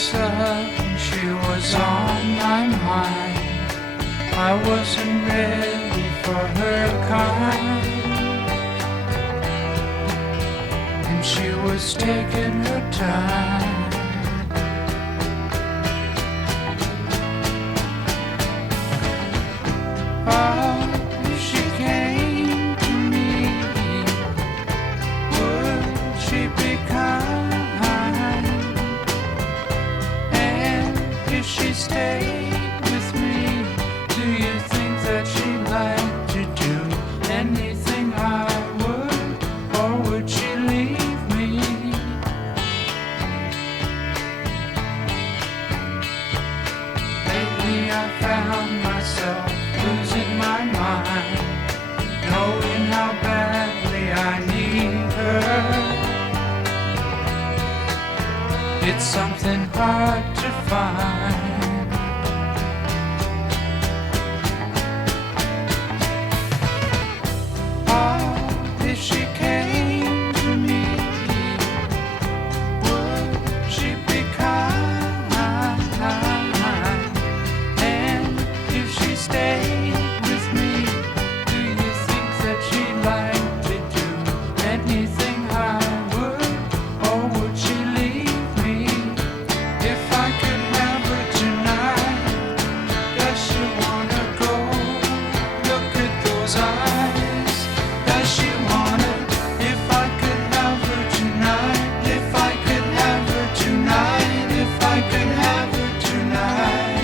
sudden she was on my mind. I wasn't ready for her kind, and she was taking her time. Oh, if she came to me, would she be kind? And if she stayed with me, do you think that she'd like to do anything I would, or would she leave me? Lately I found myself losing my mind, knowing how badly I need her. It's something hard to find. Oh, if she came to me, would she be kind? And if she stayed with me, do you think that she'd like to do anything I would, or would she leave me? If I could have her tonight, does she wanna go? Look at those eyes, does she wanna? If I could have her tonight, if I could have her tonight, if I could have her tonight.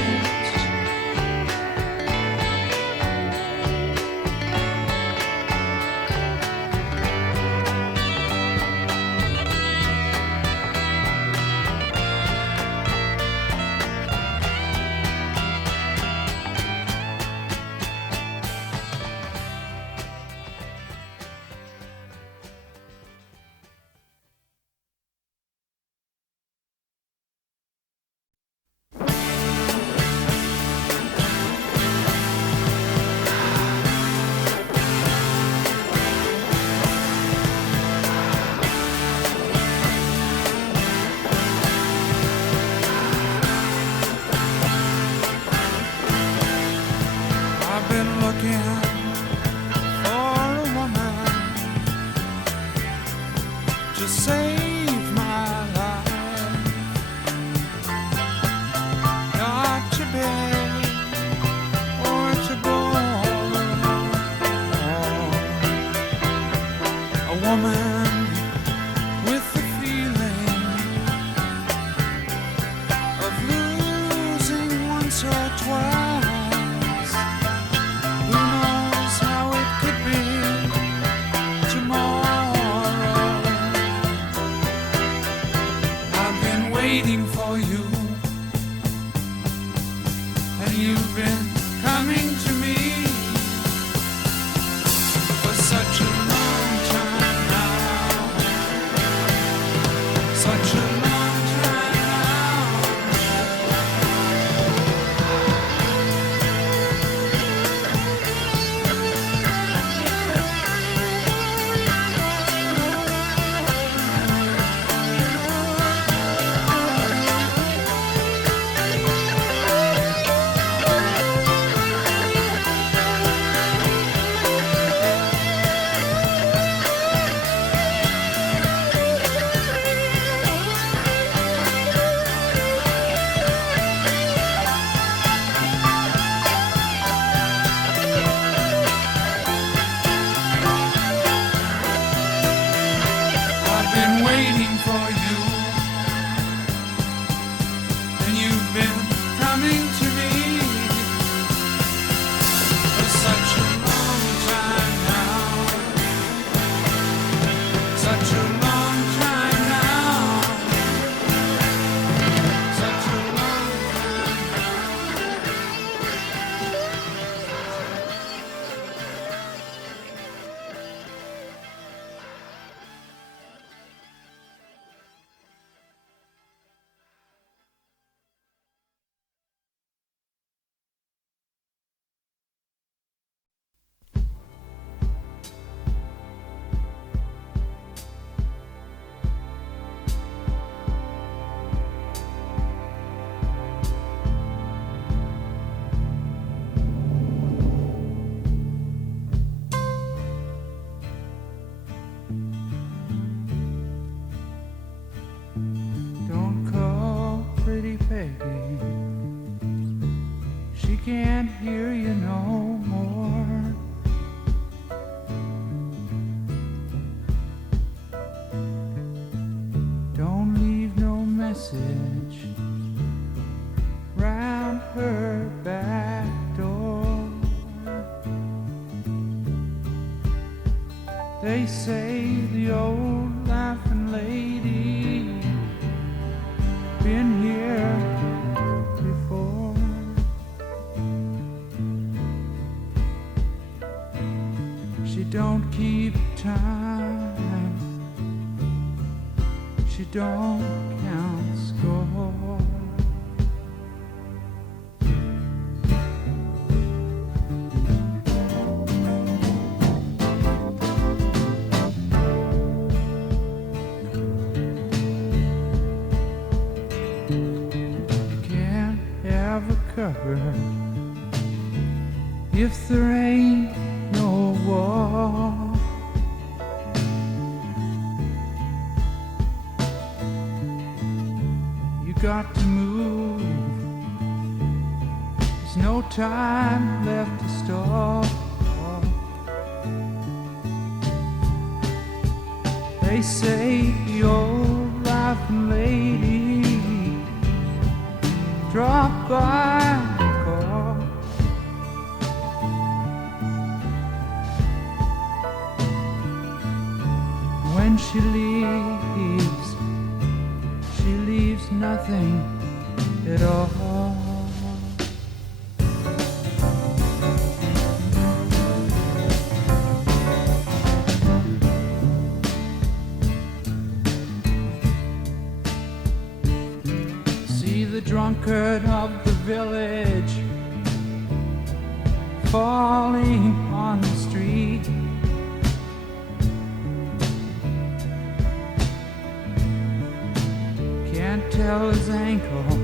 I've been looking for a woman to save my life. Not to beg or to borrow. A woman with the feeling of losing once or twice. Who knows how it could be tomorrow? I've been waiting for you, and you've been coming to me for such a long time now. Such a long time now. I've been waiting for you, and you've been coming to me for such a long time now. Such a long time now. Such a long time now. She can't hear you no more. Don't leave no message round her back door. They say the old laughing lady been here before. She don't keep time, she don't count score. Can't have a cover if there ain't no wall. You got to move, there's no time left to stall. They say the old laughing lady dropped by the call. When she leaves nothing at all. See the drunkard of the village falling on the street. Can't tell his ankles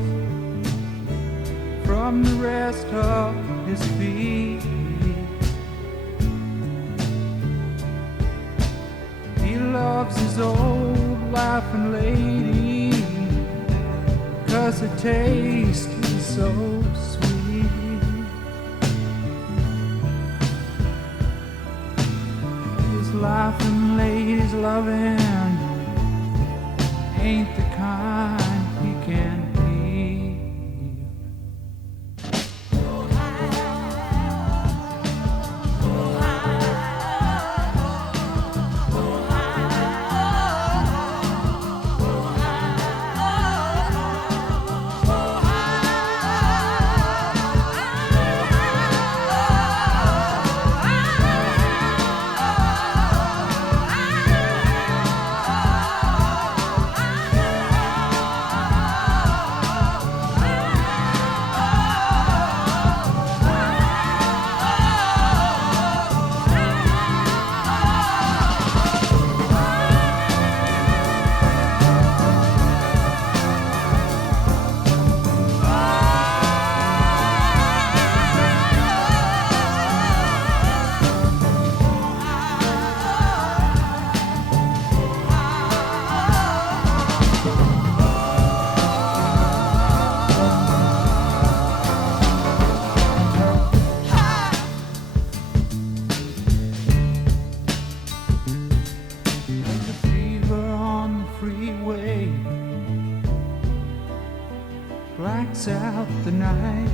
from the rest of his feet. He loves his old laughing lady 'cause her taste is so sweet. His laughing lady's loving ain't the kind he can keep. Blacks out the night.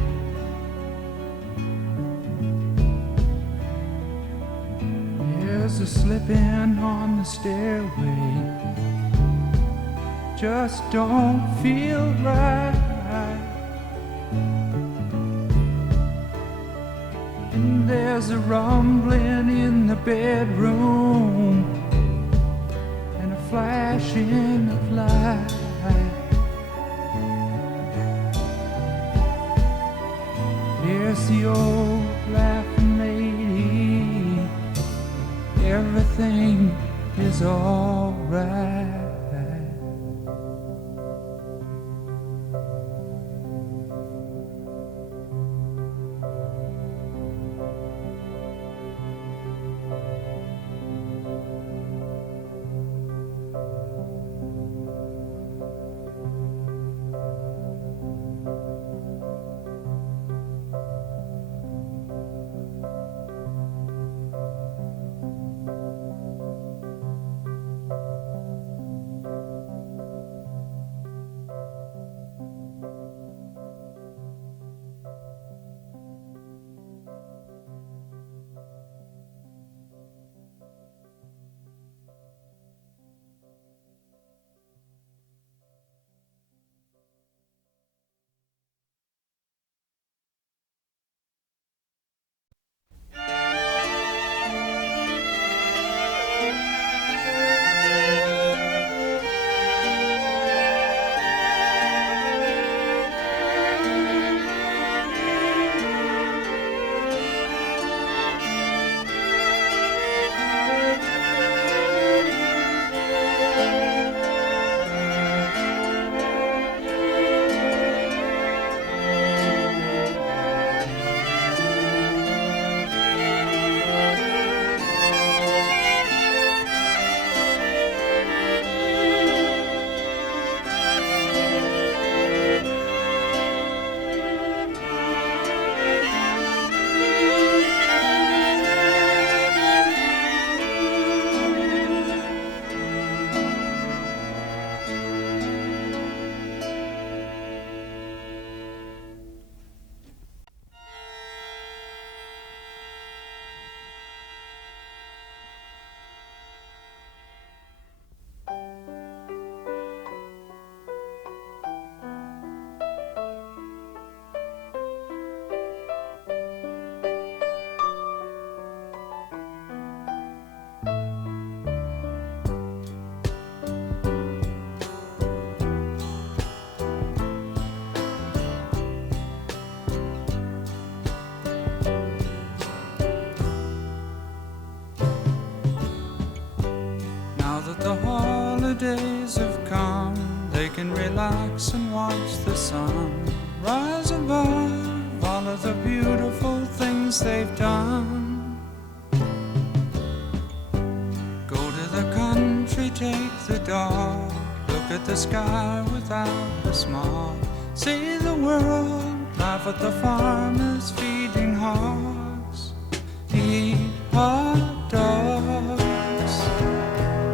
There's a slipping on the stairway, just don't feel right. And there's a rumbling in the bedroom and a flashing of light. There's the old laughing lady, everything is alright. Now that the holidays have come, they can relax and watch the sun rise above all of the beautiful things they've done. Go to the country, take the dog, look at the sky without the smog, see the world, laugh at the farmers feeding hogs, eat hot dogs.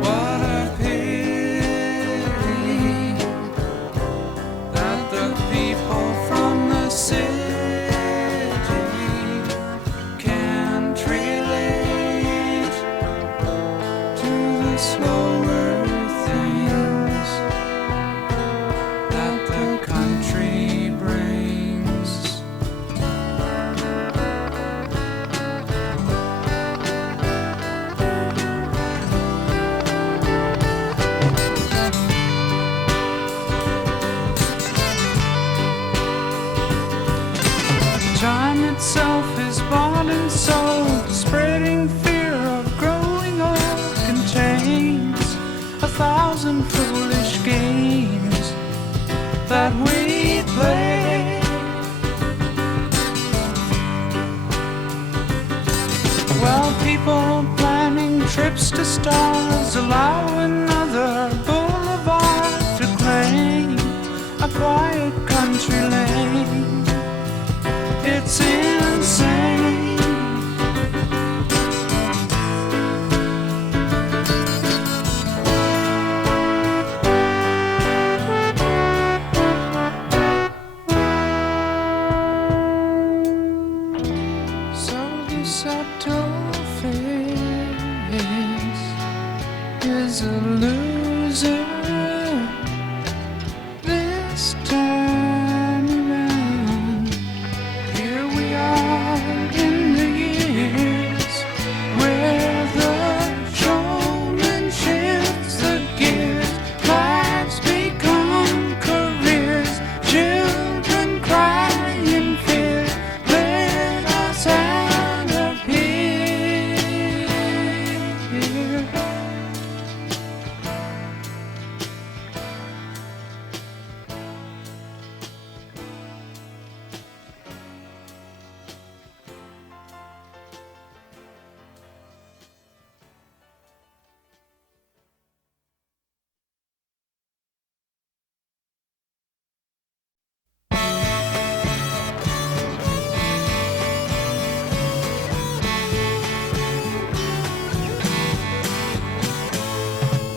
What a pity that the people from the city can't relate to the slower things that the country brings. Time itself is bought and sold, spreading fear of growing old, contains 1,000 foolish games that we play. Well, people planning trips to stars allow another boulevard to claim a quiet country lane. It's insane. So the subtle face is a loser this time around. Here we are in the years where the showman shifts the gears, lives become careers, children cry in fear, let us out of here.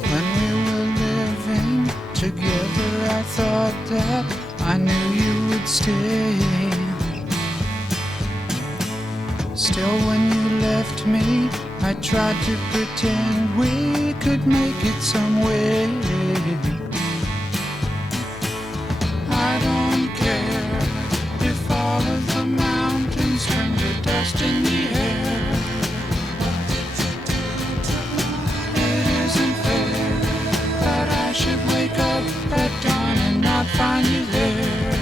When we were living together, I thought that I knew you would stay. Still, when you left me, I tried to pretend we could make it some way. I don't care if all of the mountains turn to dust in the air. It isn't fair that I should wake up at dawn and not find you there.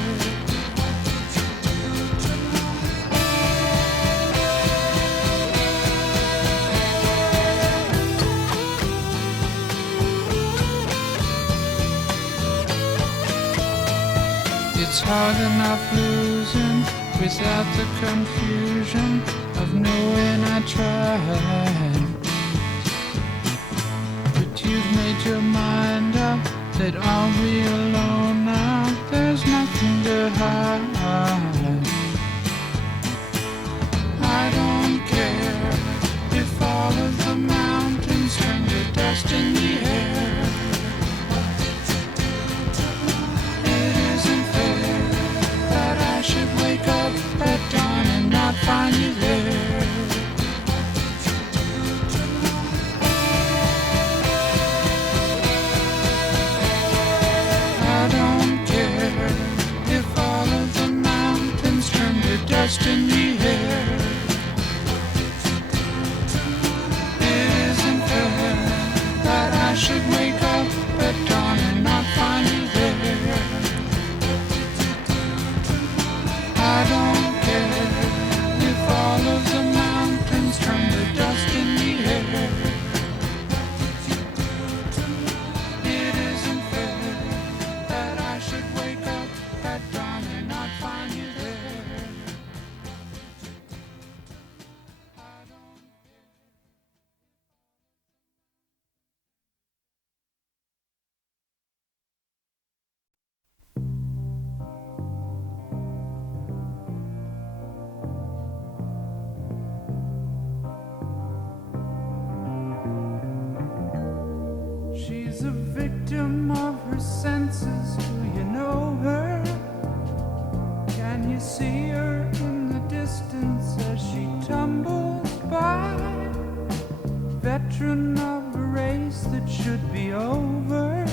It's hard enough losing without the confusion of knowing I tried. But you've made your mind up that I'll be alone now. There's nothing to hide. I don't care if all of the mountains turn to dust in the air. It isn't fair that I should wake up at dawn and not find you there. I don't care if all of the mountains turn to dust in the air. It isn't fair that I should wake up at dawn and not find you there. I don't care if all of the mountains turn to dust in the air. She's a victim of her senses. Do you know her? Can you see her in the distance as she tumbles by? Veteran of a race that should be over.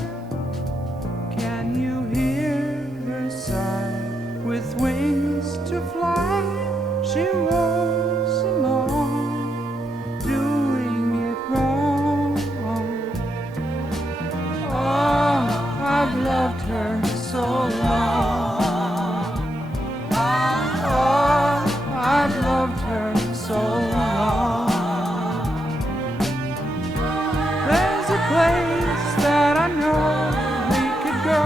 Can you hear her sigh? With wings to fly, she rolls along, doing it wrong. Oh, I've loved her so long. Oh, I've loved her so long. There's a place that I know we could go.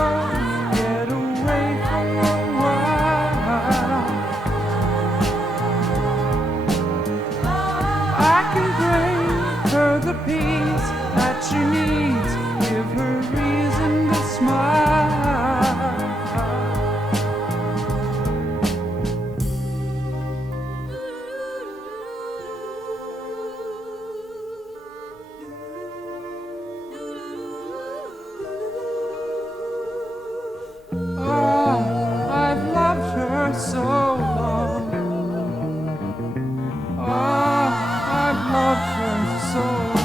The peace that she needs, give her reason to smile. Oh, I've loved her so long. Oh, I've loved her so long.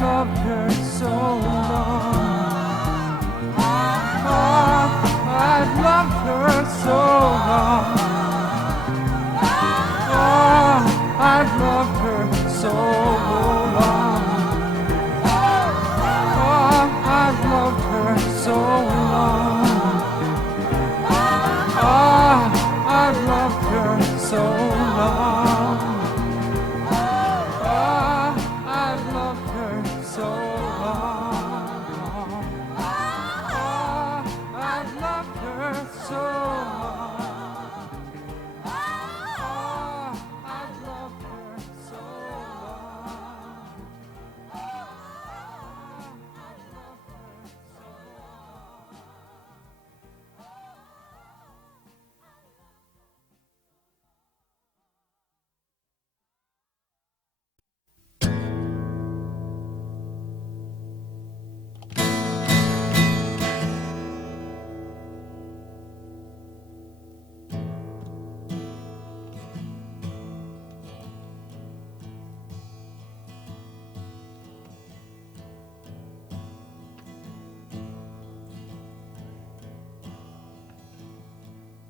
Loved her so long. Oh, I've loved her so long. Oh, I've loved her so long. Oh, I've loved her so long. Oh, I've loved her so long. So long. Oh, I've loved her so long. Oh, I've loved her so long.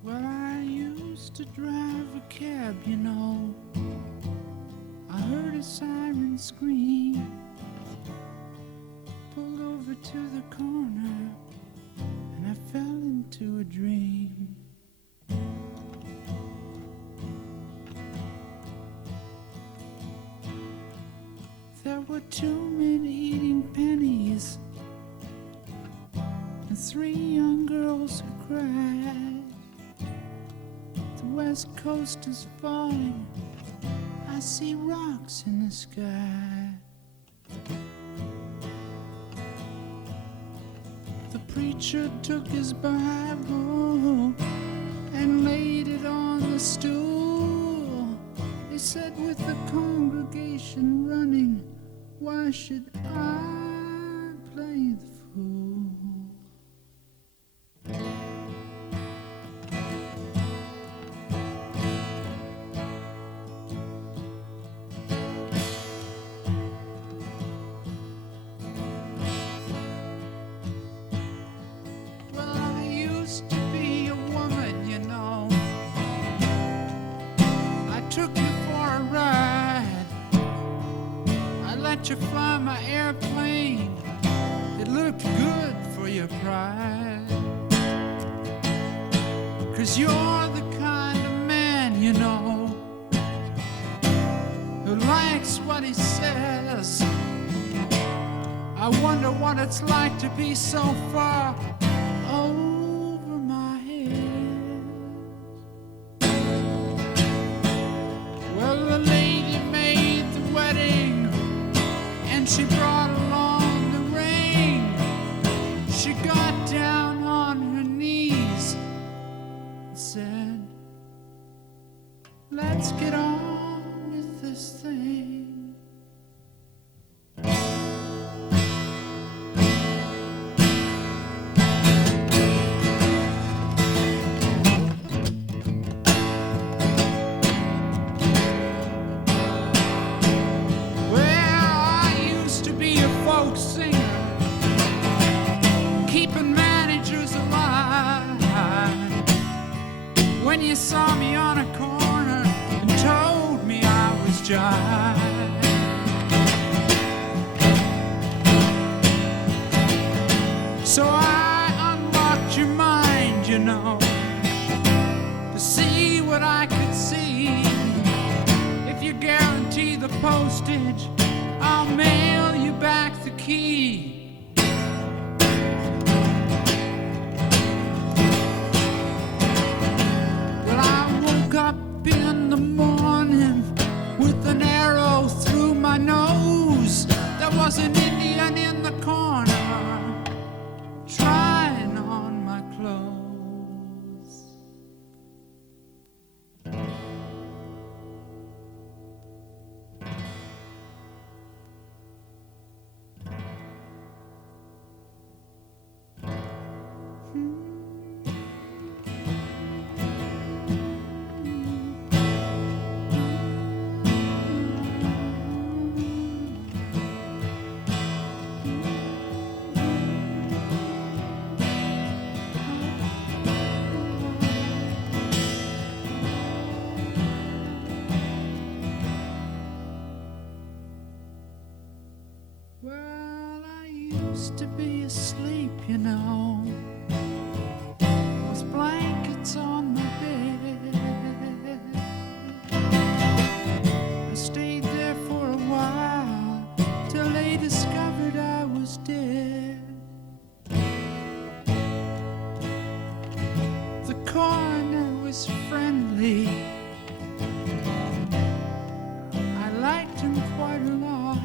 Well, I used to drive a cab, you know. I heard a siren scream, pulled over to the corner, and I fell into a dream. There were 2 men eating pennies and 3 young girls who cried. The West Coast is falling, I see rocks in the sky. The preacher took his Bible and laid it on the stool. He said, with the congregation running, why should I play the fool? You fly my airplane, it looked good for your pride. 'Cause you're the kind of man, you know, who likes what he says. I wonder what it's like to be so far over my head. Well, the lady made the wedding, and she brought along the ring. She got down on her knees and said, let's get on with this thing. 'Cause you're the kind of man, you know, who likes what he says. I wonder what it's like to be so far over my head. Well, the lady made the wedding, and she brought along the ring. She got down on her knees and said, let's get on with this thing. 'Cause you're the kind of man, you know, who likes what he says. I wonder what it's like to be so far over my head. message. I'll mail you back the key. Well, I woke up in the morning with an arrow through my nose. There was an Indian in the corner trying on my clothes. Well, I used to be asleep, you know, with blankets on my bed. I stayed there for a while till they discovered I was dead. The coroner was friendly. I liked him quite a lot.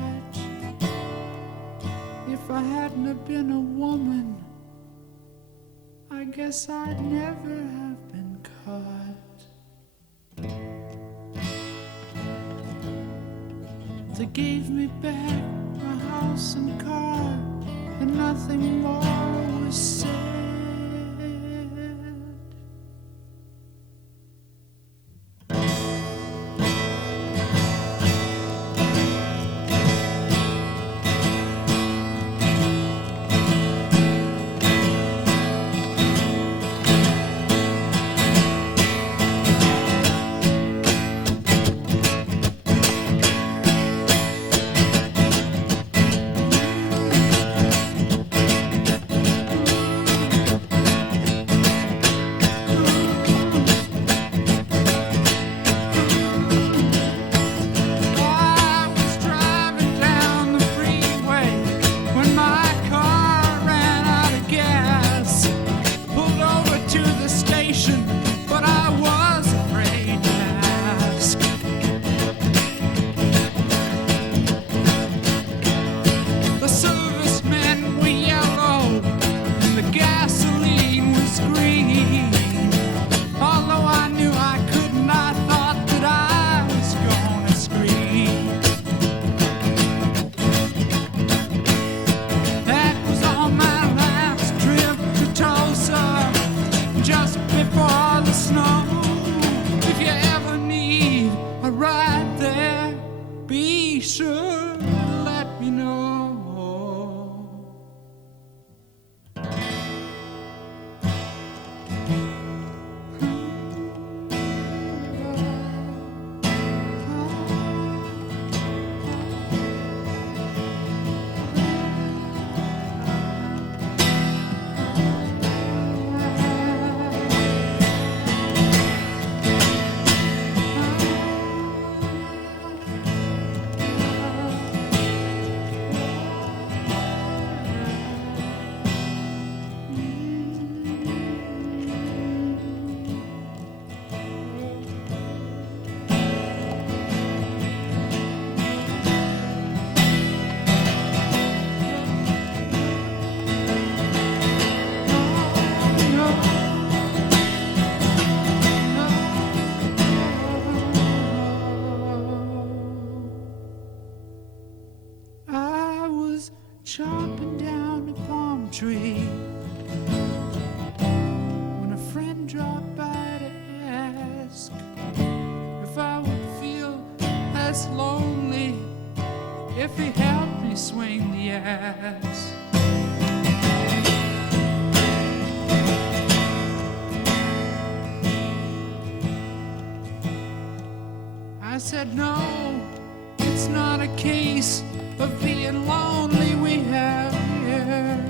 If I hadn't have been a woman, I guess I'd never have been caught. They gave me back my house and car, and nothing more was said. Chopping down a palm tree when a friend dropped by to ask if I would feel less lonely if he helped me swing the axe. I said, no, it's not a case of being lonely we have here.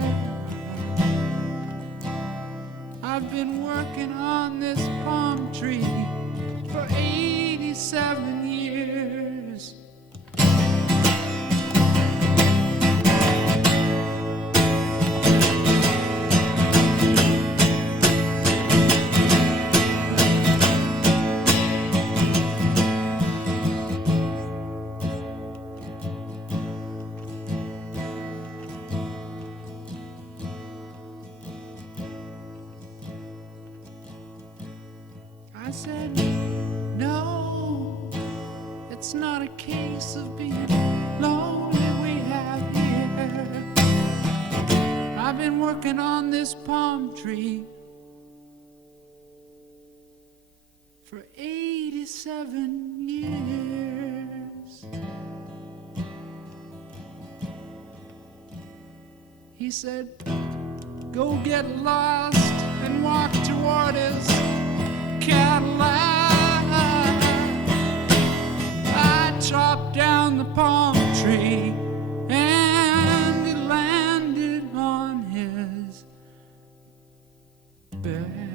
I've been working on this palm tree for 87 years. I said, no, it's not a case of being lonely we have here. I've been working on this palm tree for 87 years. He said, go get lost and walk toward his Cadillac. I chopped down the palm tree and he landed on his back.